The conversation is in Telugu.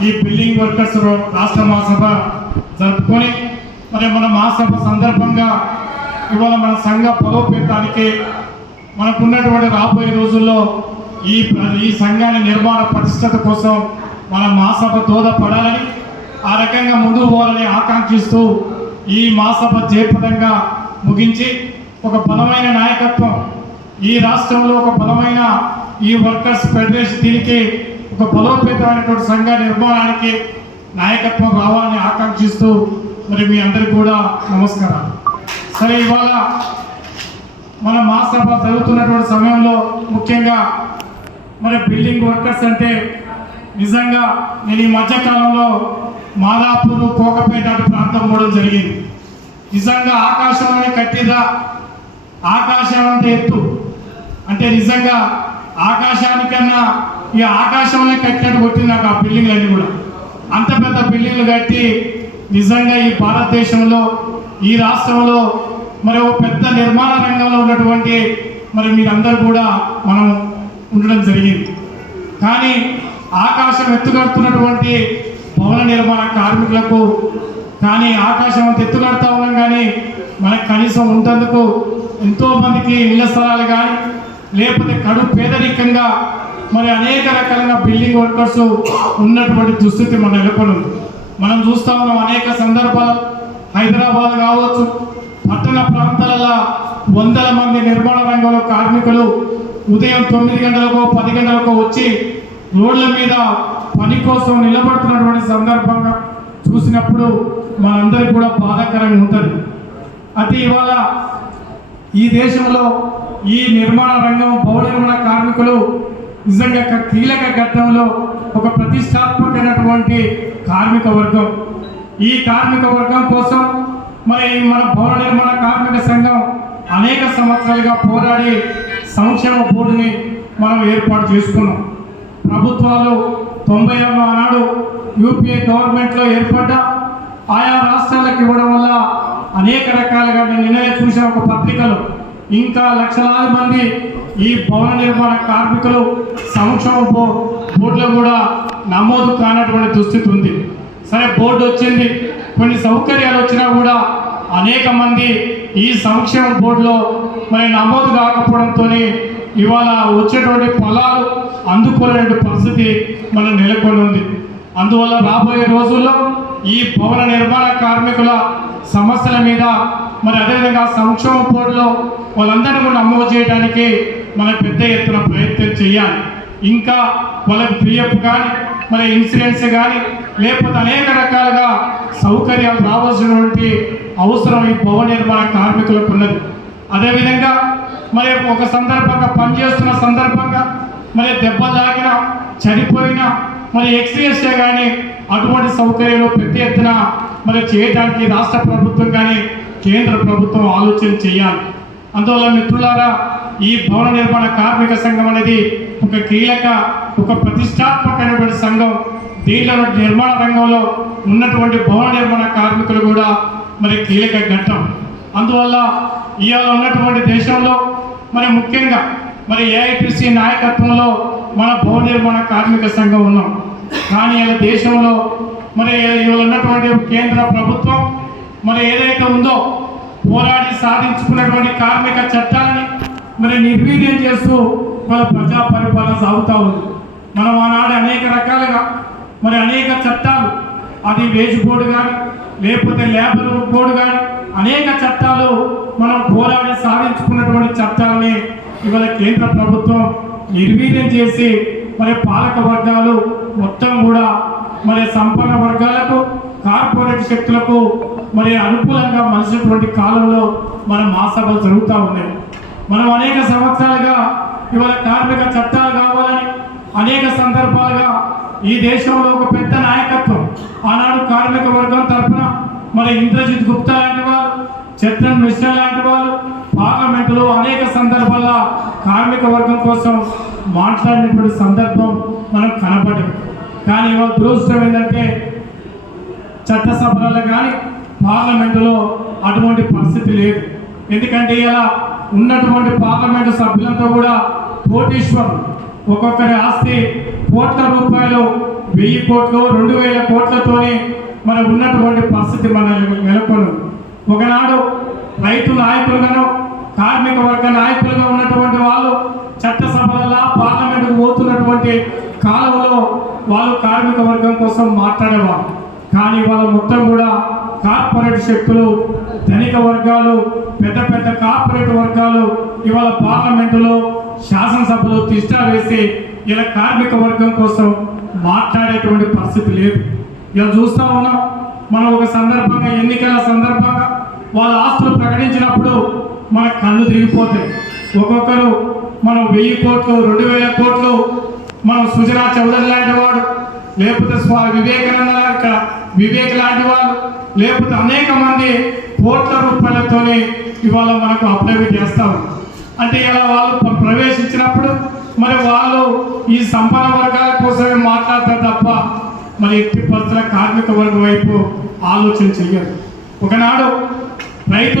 ఈ బిల్డింగ్ వర్కర్స్ రాష్ట్ర మహాసభ జరుపుకొని మరి మన మహాసభ సందర్భంగా ఇవాళ మన సంఘ బలోపేతానికి మనకున్నటువంటి రాబోయే రోజుల్లో ఈ ఈ సంఘాన్ని నిర్మాణ పరిస్థితి కోసం మన మహాసభ తోదపడాలని ఆ రకంగా ముందుకు పోవాలని ఆకాంక్షిస్తూ ఈ మహాసభ జయప్రదంగా ముగించి ఒక బలమైన నాయకత్వం ఈ రాష్ట్రంలో ఒక బలమైన ఈ వర్కర్స్ ఫెడరేషన్ దీనికి ఒక బలోపేతమైనటువంటి సంఘ నిర్మాణానికి నాయకత్వం రావాలని ఆకాంక్షిస్తూ మరి మీ అందరికీ కూడా నమస్కారాలు. సరే ఇవాళ మన మహాసభ జరుగుతున్నటువంటి సమయంలో ముఖ్యంగా మరి బిల్డింగ్ వర్కర్స్ అంటే నిజంగా నేను ఈ మధ్యకాలంలో మాదాపూర్ కోకపేట అటు ప్రాంతం పోవడం జరిగింది. నిజంగా ఆకాశం అనే కట్టిదా ఆకాశం అంటే ఎత్తు. అంటే నిజంగా ఆకాశానికన్నా ఈ ఆకాశంలో కట్టినట్టు కొట్టింది నాకు ఆ బిల్డింగ్లు అన్ని కూడా. అంత పెద్ద బిల్డింగ్లు కట్టి నిజంగా ఈ భారతదేశంలో ఈ రాష్ట్రంలో మరి ఒక పెద్ద నిర్మాణ రంగంలో ఉన్నటువంటి మరి మీరందరూ కూడా మనం ఉండడం జరిగింది. కానీ ఆకాశం ఎత్తుగడుతున్నటువంటి భవన నిర్మాణ కార్మికులకు కానీ ఆకాశం అంత ఎత్తుగడుతూ ఉన్నాం కానీ మనకు కనీసం ఉంటందుకు ఎంతోమందికి ఇళ్ళ స్థలాలు కానీ లేకపోతే కడు పేదరికంగా మరి అనేక రకాలైన బిల్డింగ్ వర్కర్స్ ఉన్నటువంటి దుస్థితి మన నెలకొని ఉంది మనం చూస్తా ఉన్నాం అనేక సందర్భాలు. హైదరాబాద్ కావచ్చు పట్టణ ప్రాంతాలలో వందల మంది నిర్మాణ రంగంలో కార్మికులు ఉదయం తొమ్మిది గంటలకు పది గంటలకో వచ్చి రోడ్ల మీద పని కోసం నిలబడుతున్నటువంటి సందర్భంగా చూసినప్పుడు మనందరికీ కూడా బాధాకరంగా ఉంటుంది. అయితే ఇవాళ ఈ దేశంలో ఈ నిర్మాణ రంగం పౌర నిర్మాణ కార్మికులు నిజంగా కీలక ఘట్టంలో ఒక ప్రతిష్టాత్మకమైనటువంటి కార్మిక వర్గం. ఈ కార్మిక వర్గం కోసం మరి మన భవన నిర్మాణ కార్మిక సంఘం అనేక సంవత్సరాలుగా పోరాడి సంక్షేమ బోర్డుని మనం ఏర్పాటు చేసుకున్నాం. ప్రభుత్వాలు తొంభై ఆరు ఆనాడు యూపీఏ గవర్నమెంట్లో ఏర్పడ్డ ఆయా రాష్ట్రాలకు ఇవ్వడం వల్ల అనేక రకాలుగా నేను నిన్ననే చూసిన ఒక పత్రికలో ఇంకా లక్షలాది మంది ఈ భవన నిర్మాణ కార్మికులు సంక్షేమ బోర్డులో కూడా నమోదు కానటువంటి దుస్థితి ఉంది. సరే బోర్డు వచ్చింది. కొన్ని సౌకర్యాలు వచ్చినా కూడా అనేక మంది ఈ సంక్షేమ బోర్డులో మరి నమోదు కాకపోవడంతో ఇవాళ వచ్చేటువంటి ఫలాలు అందుకోలేని పరిస్థితి మనం నెలకొని ఉంది. అందువల్ల రాబోయే రోజుల్లో ఈ భవన నిర్మాణ కార్మికుల సమస్యల మీద మరి అదేవిధంగా సంక్షేమ బోర్డులో వాళ్ళందరినీ కూడా నమోదు చేయడానికి మనం పెద్ద ఎత్తున ప్రయత్నం చేయాలి. ఇంకా వాళ్ళకి పిఎఫ్ కానీ మరి ఇన్సూరెన్స్ కానీ లేకపోతే అనేక రకాలుగా సౌకర్యాలు రావాల్సినటువంటి అవసరం ఈ భవన నిర్మాణ కార్మికులకు ఉన్నది. అదేవిధంగా మరి ఒక సందర్భంగా పనిచేస్తున్న సందర్భంగా మరి దెబ్బ తాగిన చనిపోయిన మరి ఎక్స్రేస్తే కానీ అటువంటి సౌకర్యాలు పెద్ద ఎత్తున మరి చేయడానికి రాష్ట్ర ప్రభుత్వం కానీ కేంద్ర ప్రభుత్వం ఆలోచన చేయాలి. అందువల్ల మిత్రులారా ఈ భవన నిర్మాణ కార్మిక సంఘం అనేది ఒక కీలక ఒక ప్రతిష్టాత్మకమైనటువంటి సంఘం. దీంట్లో నిర్మాణ రంగంలో ఉన్నటువంటి భవన నిర్మాణ కార్మికులు కూడా మరి కీలక ఘట్టం. అందువల్ల ఇవాళ ఉన్నటువంటి దేశంలో మరి ముఖ్యంగా మరి ఏఐపిసి నాయకత్వంలో మన భవన నిర్మాణ కార్మిక సంఘం ఉన్నాం. కానీ ఇలా దేశంలో మరి ఇవాళ ఉన్నటువంటి కేంద్ర ప్రభుత్వం మరి ఏదైతే ఉందో పోరాడి సాధించుకున్నటువంటి కార్మిక చట్టాన్ని మరి నిర్వీర్యం చేస్తూ మన ప్రజా పరిపాలన సాగుతూ ఉంది. మనం ఆనాడు అనేక రకాలుగా మరి అనేక చట్టాలు అది వేజ్ బోర్డు కానీ లేకపోతే లేబర్ కోడ్ కానీ అనేక చట్టాలు మనం పోరాడి సాధించుకున్నటువంటి చట్టాలని ఇవాళ కేంద్ర ప్రభుత్వం నిర్వీర్యం చేసి మరి పాలక వర్గాలు మొత్తం కూడా మరి సంపన్న వర్గాలకు కార్పొరేట్ శక్తులకు మరి అనుకూలంగా మలిసినటువంటి కాలంలో మన మహాసభలు జరుగుతూ ఉన్నాయి. మనం అనేక సంవత్సరాలుగా ఇవాళ కార్మిక చట్టాలు కావాలని అనేక సందర్భాలుగా ఈ దేశంలో ఒక పెద్ద నాయకత్వం ఆనాడు కార్మిక వర్గం తరఫున మన ఇంద్రజిత్ గుప్తా లాంటి వారు చత్రన్ మిశ్రా లాంటి వారు పార్లమెంటులో అనేక సందర్భాల్లో కార్మిక వర్గం కోసం మాట్లాడినటువంటి సందర్భం మనకు కనపడదు కానీ ఇవాళ దురదృష్టం ఏంటంటే చట్టసభలలో కానీ పార్లమెంటులో అటువంటి పరిస్థితి లేదు. ఎందుకంటే ఇలా ఉన్నటువంటి పార్లమెంటు సభ్యులతో కూడా కోటీశ్వరం ఒక్కొక్కరి ఆస్తి కోట్ల రూపాయలు వెయ్యి కోట్లు రెండు వేల కోట్లతోనే మన ఉన్నటువంటి పరిస్థితి మన నెలకొను ఒకనాడు రైతు నాయకులుగాను కార్మిక వర్గ నాయకులుగా ఉన్నటువంటి వాళ్ళు చట్టసభలలో పార్లమెంటుకు పోతున్నటువంటి కాలంలో వాళ్ళు కార్మిక వర్గం కోసం మాట్లాడేవారు. కానీ వాళ్ళ మొత్తం కూడా కార్పొరేట్ శక్తులు ధనిక వర్గాలు పెద్ద పెద్ద కార్పొరేట్ వర్గాలు ఇవాళ పార్లమెంటులో శాసనసభలో తిష్టా వేసి ఇలా కార్మిక వర్గం కోసం మాట్లాడేటువంటి పరిస్థితి లేదు. ఇలా చూస్తా ఉన్నాం. మనం ఒక సందర్భంగా ఎన్నికల సందర్భంగా వాళ్ళ ఆస్తులు ప్రకటించినప్పుడు మన కళ్ళు తిరిగిపోతాయి. ఒక్కొక్కరు మనం వెయ్యి కోట్లు రెండు వేల కోట్లు మనం సుజనా చౌదరి లాంటి వాడు లేకపోతే స్వామి వివేకానంద యొక్క వివేక్ లాంటి వాళ్ళు లేకపోతే అనేక మంది కోట్ల రూపాయలతోనే ఇవాళ మనకు అప్లై చేస్తారు అంటే ఇలా వాళ్ళు ప్రవేశించినప్పుడు మరి వాళ్ళు ఈ సంపద వర్గాల కోసమే మాట్లాడతారు తప్ప మరి ఎట్టి పరిస్థితుల కార్మిక వర్గం వైపు ఆలోచన చెయ్యరు. ఒకనాడు రైతు నాయకు